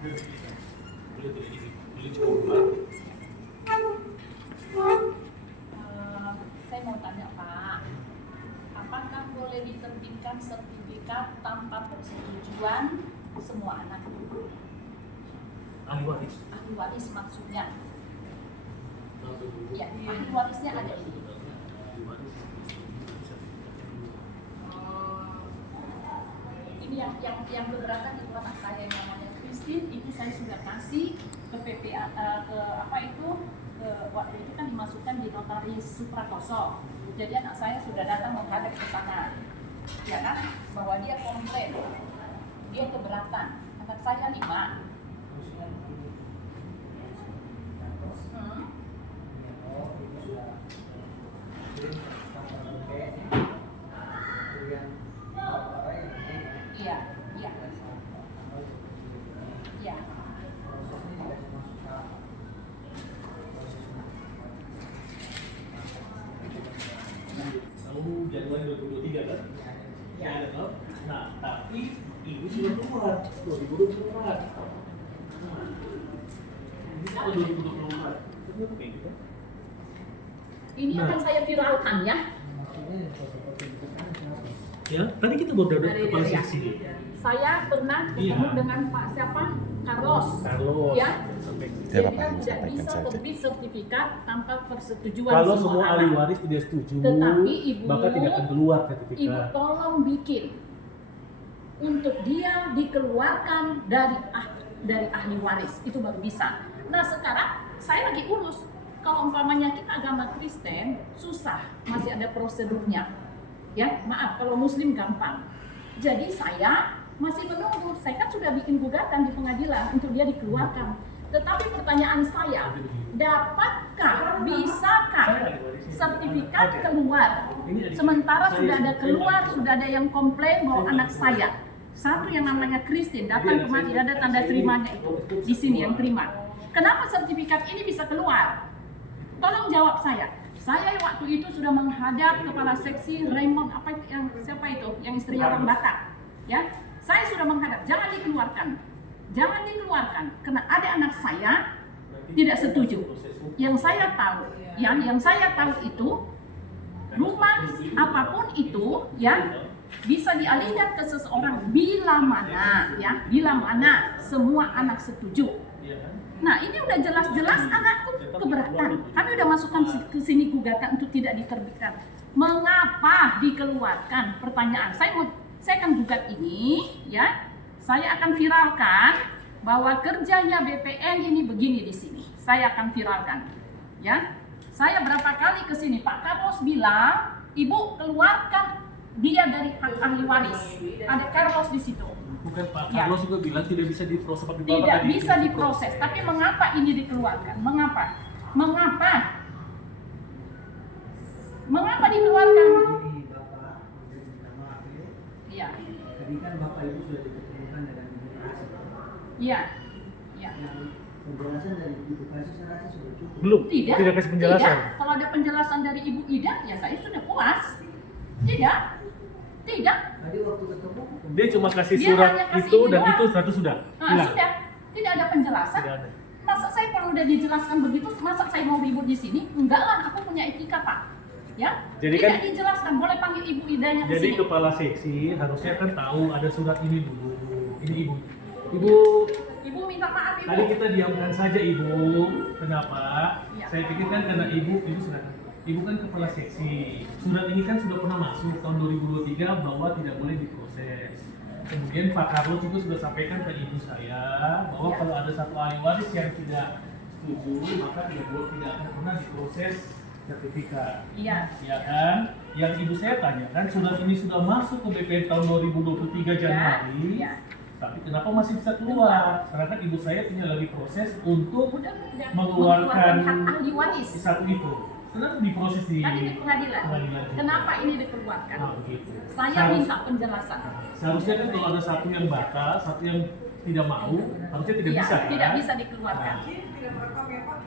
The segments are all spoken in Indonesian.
Saya mau tanya Pak, apakah boleh diterbitkan sertifikat tanpa persetujuan semua anak? Ahli waris. Ahli waris maksudnya? Ya, ahli warisnya ada ini. Ini yang keberatan itu anak saya yang namanya Christine, itu saya sudah kasih ke PPA, ke apa itu, waktu itu kan dimasukkan di notaris Suprakoso. Jadi anak saya sudah datang menghadap ke sana, ya kan, bahwa dia komplain, dia keberatan. Anak saya 5. Iya, iya, iya. Kamu Januari 2023 kan? Ya. Nah, tapi ini sudah keluar 2024. Ini kalau 2024. Ini akan saya viralkan ya. Ya, tadi kita baru ada kepala seksi. Saya pernah ketemu dengan Pak siapa? Carlos. Ya. Jadi kan tidak bisa terbit sertifikat tanpa persetujuan kalau semua ahli anak. waris tidak setuju, Tetapi ibu, maka tidak akan keluar sertifikat. Ibu tolong bikin untuk dia dikeluarkan dari ahli waris, itu baru bisa. Nah sekarang saya lagi urus. Kalau umpamanya kita agama Kristen susah, masih ada prosedurnya. Ya, maaf kalau Muslim gampang. Jadi saya masih menunggu. Saya kan sudah bikin gugatan di pengadilan untuk dia dikeluarkan. Tetapi pertanyaan saya, dapatkah, bisakah sertifikat keluar? Sementara sudah ada keluar, sudah ada yang komplain bahwa anak saya, satu yang namanya Christine, datang kemarin tidak ada tanda terimanya itu di sini yang terima. Kenapa sertifikat ini bisa keluar? Tolong jawab saya. Saya waktu itu sudah menghadap kepala seksi Raymond apa yang siapa itu yang istri orang Batak, ya. Saya sudah menghadap, jangan dikeluarkan, karena ada anak saya tidak setuju. Yang saya tahu itu rumah apapun itu, ya bisa dialihkan ke seseorang bila mana semua anak setuju. Nah ini udah jelas-jelas anakku keberatan. Kami udah masukkan ke sini gugatan untuk tidak diterbitkan. Mengapa dikeluarkan? Pertanyaan saya akan gugat ini, ya. Saya akan viralkan bahwa kerjanya BPN ini begini di sini. Saya akan viralkan, ya. Saya berapa kali ke sini, Pak Carlos bilang, Ibu keluarkan dia dari hak ahli waris. Ada Carlos di situ. Bukan Pak Carlos juga bilang tidak bisa diproses seperti Bapak tidak tadi. Bisa diproses, tapi mengapa ini dikeluarkan? Mengapa dikeluarkan? Iya. Tadi kan Bapak Ibu sudah diketemukan dengan imigrasi. Iya. Penjelasan dari Ibu Kasih saya rasa sudah cukup. Belum. Tidak kasih penjelasan. Tidak. Kalau ada penjelasan dari Ibu Ida, ya saya sudah puas. Tidak. Tadi waktu ketemu Dia cuma kasih Dia surat hanya kasih itu ini dan doang. itu satu sudah. Sudah. Tidak ada penjelasan. Tidak ada. Masa saya kalau udah dijelaskan begitu, masa saya mau ribut di sini? Enggak lah, aku punya etika Pak. Ya. Jadi tidak kan- dijelaskan, boleh panggil Ibu Idanya ke Jadi sini. kepala seksi harusnya kan tahu ada surat ini dulu. Ini Ibu. Ibu minta maaf Ibu. Tadi kita diamkan saja Ibu. Kenapa? Ya. Saya pikir kan karena Ibu sudah. Ibu kan kepala seksi. Surat ini kan sudah pernah masuk tahun 2023 bahwa tidak boleh diproses. Kemudian Pak Carlos juga sudah sampaikan ke ibu saya bahwa kalau ada satu ahli waris yang tidak setuju maka tidak akan pernah diproses sertifikat. Iya. Ya kan? Yang ibu saya tanyakan surat ini sudah masuk ke BPN tahun 2023 Januari. Ya. Tapi kenapa masih bisa keluar? Karena kan ibu saya punya lagi proses untuk Udah mengeluarkan hak ahli waris. satu itu. Kenapa diproses di Tadi di pengadilan. juga? Kenapa ini dikeluarkan? Nah, begitu. Saya minta penjelasan. Seharusnya kan kalau ada satu yang batal, satu yang tidak mau, harusnya tidak Iya, bisa kan? tidak bisa dikeluarkan. Nah,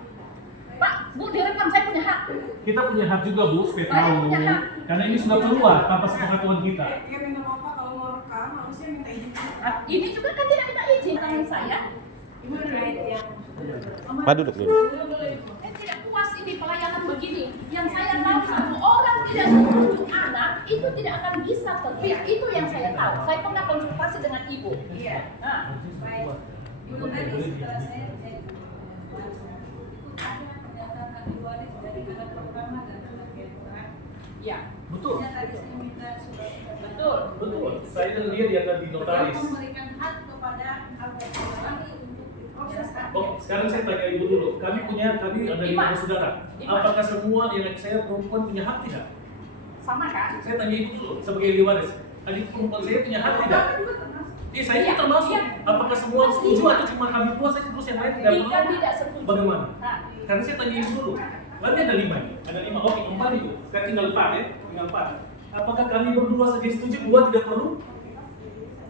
Pak, Bu, direkam, saya punya hak. kita punya hak juga Bu, supaya Saya tahu. punya hak. Karena ini sudah keluar tanpa sepengetahuan kita. Ya minta maaf Pak, kalau mau rekam harusnya minta izin. Ini juga kan tidak minta izin. Tangan saya Pak duduk dulu. Tidak puas ini pelayanan begini. Yang saya tahu satu orang tidak setuju anak itu tidak akan bisa terbit. Itu yang saya tahu. Saya pernah konsultasi dengan ibu. Iya. Nah, Baik. Ibu tadi setelah saya cek itu ada pernyataan ahli waris dari anak pertama dan anak yang terakhir. ya, Betul. Yang tadi saya minta surat betul. Betul. Saya dan dia akan di notaris. yang memberikan hak kepada Albert Sulami untuk diproses hak. Oh, sekarang saya tanya ibu dulu. Kami ada 5 bersaudara. Lima. Apakah semua anak saya perempuan punya hak tidak? Sama kan? Saya tanya ibu dulu sebagai ahli waris. Adik perempuan saya punya hak tidak? Iya, saya Iya, termasuk. iya. Apakah semua setuju atau cuma kami dua saja terus yang lain tidak Jika perlu? tidak setuju. Bagaimana? Nah, Karena saya tanya ibu dulu. Berarti ada 5 nih. Ada 5. Oke, 4 itu. Sekarang tinggal 4 ya. Tinggal 4. Apakah kami berdua saja setuju, 2 tidak perlu?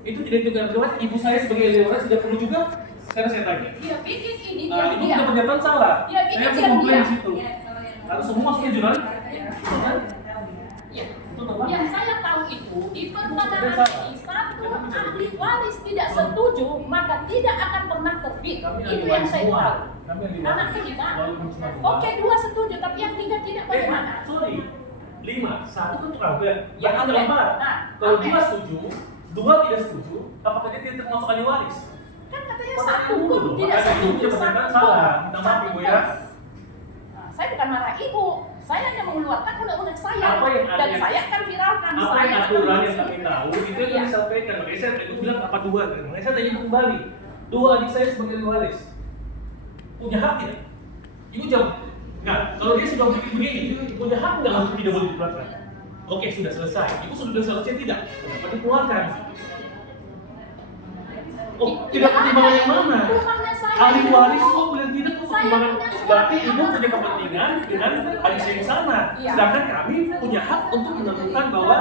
Itu tidak juga berarti ibu saya sebagai ahli waris tidak perlu juga? Sekarang saya tanya. dia bikin ini Nah, dia ibu punya pernyataan salah. Dia bikin Saya dia komplain dia. situ. Harus semua setuju kan? Ya. Betul, Pak? Yang saya tahu itu di pertengahan Tidak salah. ini satu ahli waris tidak setuju maka tidak akan pernah terbit. Kami ahli Itu yang waris saya semua. tahu. Kami ahli waris. Anaknya gimana? Walaupun cuma 2. Oke 2 setuju tapi yang 3 tidak bagaimana? Sorry. 5. 1 kan terangkat. Ya, Berarti ada oke. 4. Nah, Kalau oke. 2 setuju, 2 tidak setuju, apakah dia tidak termasuk ahli waris? Kan katanya Makanya satu dulu, pun tidak makanya ibu setuju punya satu pernyataan pun. salah. Minta maaf Satu ibu pun. ya. Nah, saya bukan marah ibu. Saya hanya mengeluarkan undang-undang saya Apa yang dan ada- saya akan viralkan. Apa Saya yang akan aturan yang masuk. kami tahu itu yang Iya. kami sampaikan. Makanya saya tadi bilang apa 2? Makanya saya tanya ibu kembali. 2 adik saya sebagai ahli waris punya hak tidak? Ibu jawab. Nah, kalau dia sudah begini, punya hak nggak untuk tidak boleh dikeluarkan? Oke, sudah selesai. Ibu sudah selesai tidak? Kenapa dikeluarkan? Oh, tidak pertimbangan yang mana? Rumahnya saya. Ahli waris kok bilang tidak kok Saya pertimbangan. punya Berarti surat. ibu punya kepentingan dengan adik saya di sana. Iya. Sedangkan kami punya hak untuk menentukan bahwa